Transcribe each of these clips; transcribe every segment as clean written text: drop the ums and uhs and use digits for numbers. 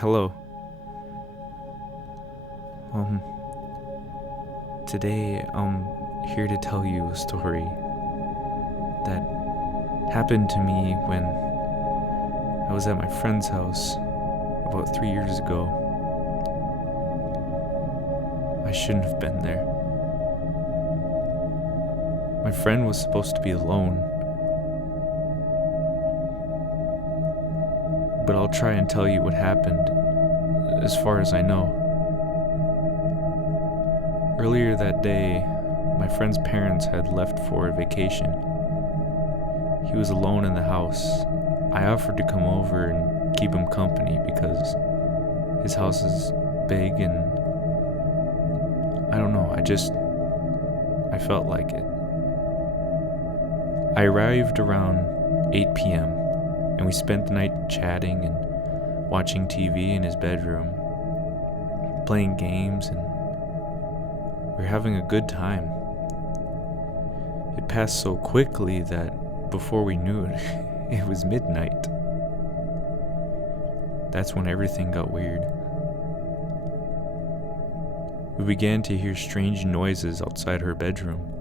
Hello. Um, Today I'm here to tell you a story that happened to me when I was at my friend's house about 3 years ago. I shouldn't have been there. My friend was supposed to be alone, but I'll try and tell you what happened as far as I know. Earlier that day, my friend's parents had left for a vacation. He was alone in the house. I offered to come over and keep him company because his house is big and I don't know, I felt like it. I arrived around 8 p.m. and we spent the night chatting and watching TV in his bedroom, playing games, and we were having a good time. It passed so quickly that before we knew it, it was midnight. That's when everything got weird. We began to hear strange noises outside her bedroom.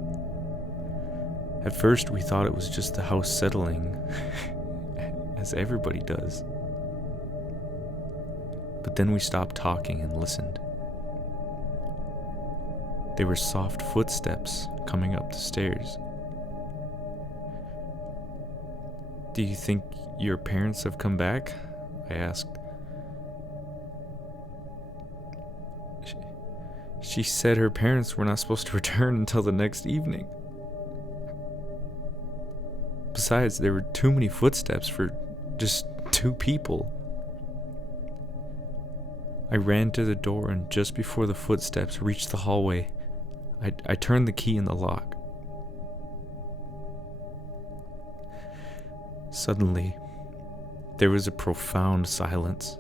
At first, we thought it was just the house settling, as everybody does. But then we stopped talking and listened. They were soft footsteps coming up the stairs. "Do you think your parents have come back?" I asked. She said her parents were not supposed to return until the next evening. Besides, there were too many footsteps for just two people. I ran to the door, and just before the footsteps reached the hallway, I turned the key in the lock. Suddenly, there was a profound silence.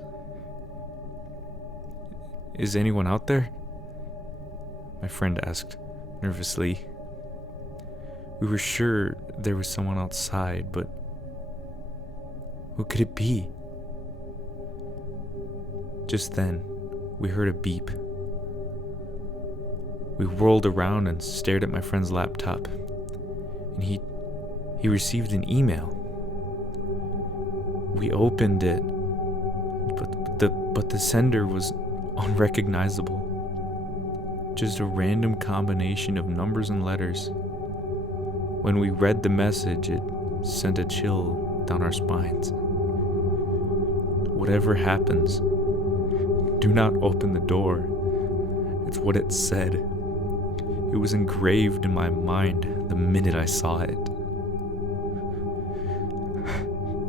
"Is anyone out there?" my friend asked nervously. We were sure there was someone outside, but who could it be? Just then, we heard a beep. We whirled around and stared at my friend's laptop, and he received an email. We opened it, but the sender was unrecognizable. Just a random combination of numbers and letters. When we read the message, it sent a chill down our spines. "Whatever happens, do not open the door." It's what it said. It was engraved in my mind the minute I saw it.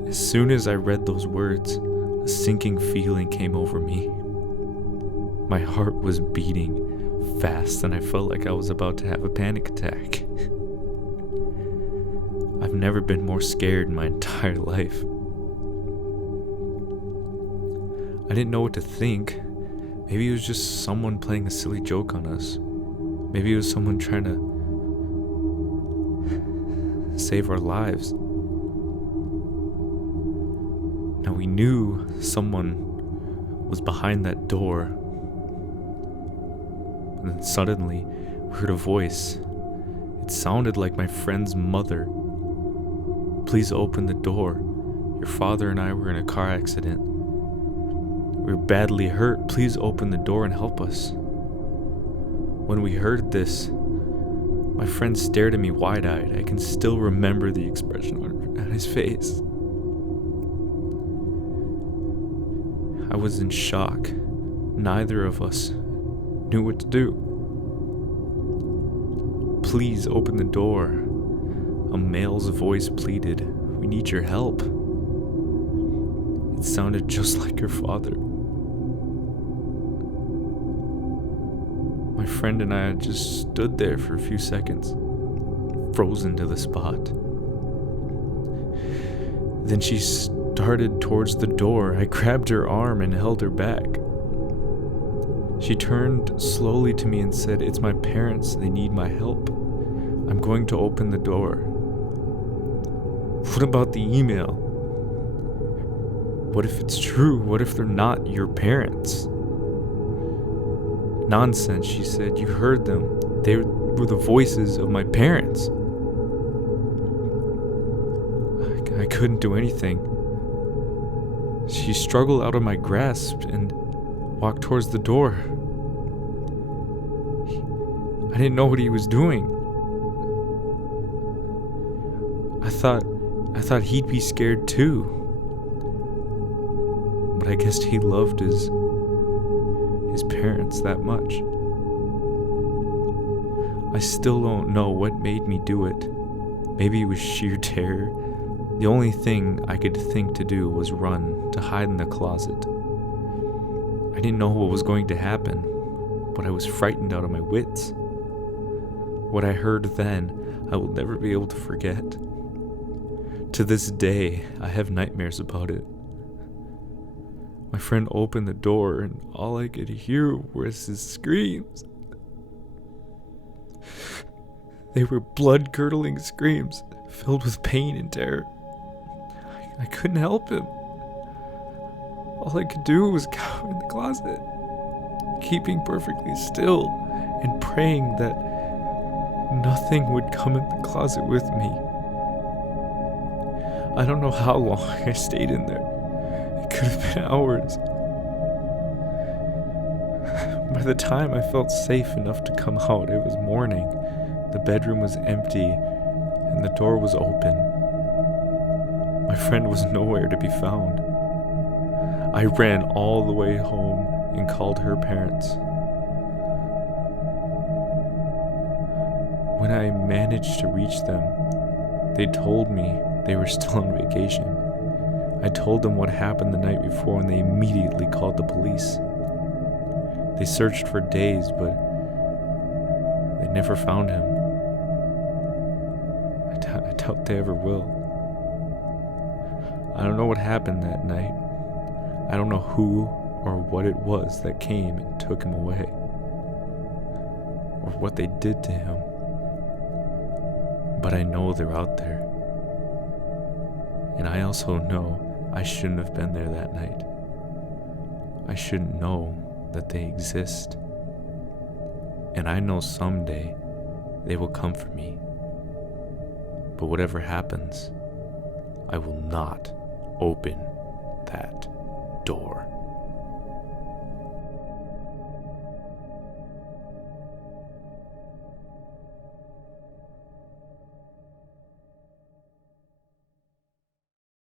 As soon as I read those words, a sinking feeling came over me. My heart was beating fast and I felt like I was about to have a panic attack. I've never been more scared in my entire life. I didn't know what to think. Maybe it was just someone playing a silly joke on us. Maybe it was someone trying to save our lives. Now we knew someone was behind that door. And then suddenly, we heard a voice. It sounded like my friend's mother. "Please open the door. Your father and I were in a car accident. We're badly hurt. Please open the door and help us." When we heard this, my friend stared at me wide-eyed. I can still remember the expression on his face. I was in shock. Neither of us knew what to do. "Please open the door," a male's voice pleaded. "We need your help." It sounded just like her father. My friend and I just stood there for a few seconds, frozen to the spot. Then she started towards the door. I grabbed her arm and held her back. She turned slowly to me and said, "It's my parents. They need my help. I'm going to open the door." "What about the email?" What if it's true? What if they're not your parents? Nonsense, she said. You heard them. They were the voices of my parents. I couldn't do anything. She struggled out of my grasp and walked towards the door. I didn't know what he was doing. I thought he'd be scared too. But I guess he loved his parents that much. I still don't know what made me do it. Maybe it was sheer terror. The only thing I could think to do was run, to hide in the closet. I didn't know what was going to happen, but I was frightened out of my wits. What I heard then, I will never be able to forget. To this day, I have nightmares about it. My friend opened the door, and all I could hear was his screams. They were blood-curdling screams, filled with pain and terror. I couldn't help him. All I could do was cower in the closet, keeping perfectly still and praying that nothing would come in the closet with me. I don't know how long I stayed in there. It could have been hours. By the time I felt safe enough to come out, it was morning. The bedroom was empty, and the door was open. My friend was nowhere to be found. I ran all the way home and called her parents. When I managed to reach them, they told me they were still on vacation. I told them what happened the night before, and they immediately called the police. They searched for days, but they never found him. I doubt they ever will. I don't know what happened that night. I don't know who or what it was that came and took him away, or what they did to him. But I know they're out there. And I also know I shouldn't have been there that night. I shouldn't know that they exist. And I know someday they will come for me. But whatever happens, I will not open that door.